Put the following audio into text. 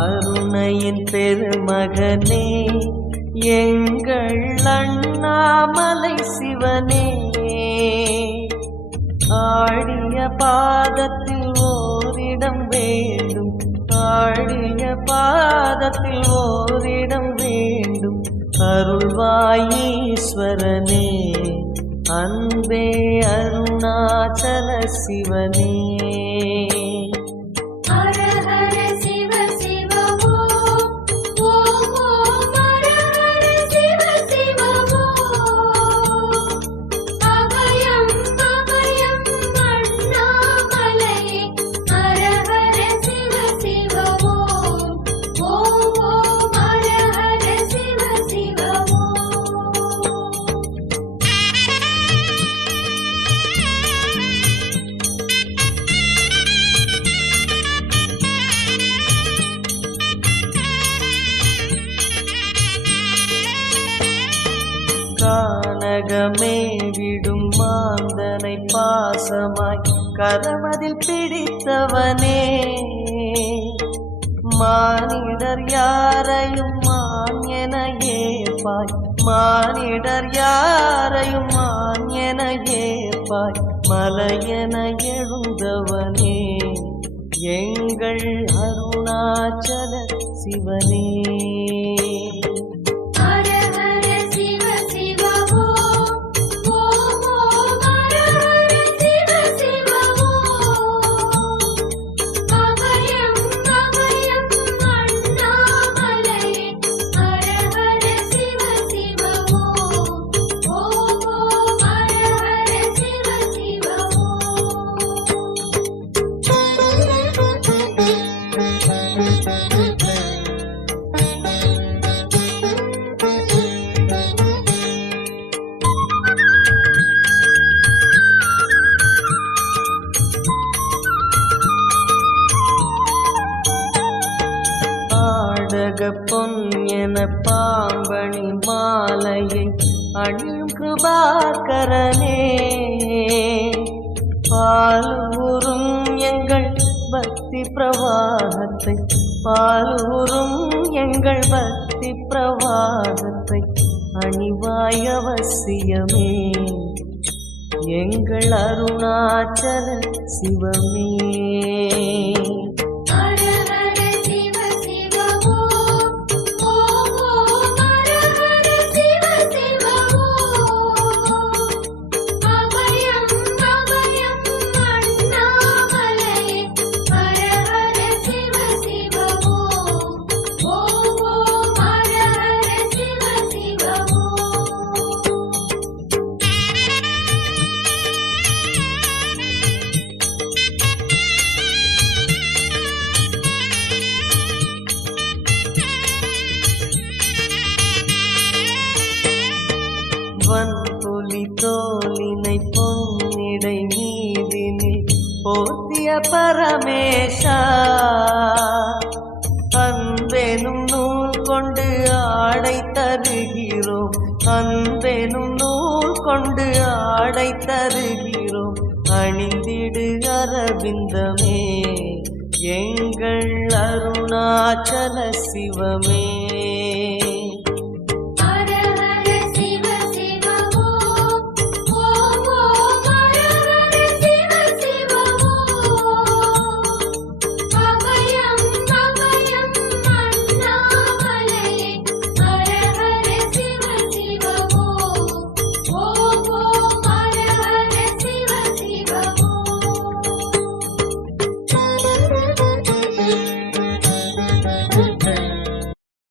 அருணையின் பெருமகனே எங்கள் அண்ணாமலை சிவனே, ஆடிய பாதத்தில் ஓரிடம் வேண்டும், ஆடிய பாதத்தில் ஓரிடம் வேண்டும். அருள்வாயீஸ்வரனே அன்பே அருணாச்சல சிவனே. கானகமே விடும் மாந்தனை பாசமாய் கரமதில் பிடித்தவனே, மானிடர் யாரையும் மான் என ஏற்பாய், மானிடர் யாரையும் மான் என ஏற்பாய். மலையென எழுந்தவனே எங்கள் அருணாச்சல சிவனே. பொன் என பாம்பணி மாலையை அணியும் கிருபாகரனே, பாலூரும் எங்கள் பக்தி பிரவாகத்தை, பாலூரும் எங்கள் பக்தி பிரவாகத்தை அணிவாய் அவசியமே எங்கள் அருணாச்சல சிவமே. வன்புலி தோலினை பொன்னிடை மீதினில் போத்திய பரமேஷா, அன்பெனும் நூல் கொண்டு ஆடை தருகிறோம், அன்பெனும் நூல் கொண்டு ஆடை தருகிறோம். அணிந்திடு அரவிந்தமே எங்கள் அருணாச்சல சிவமே.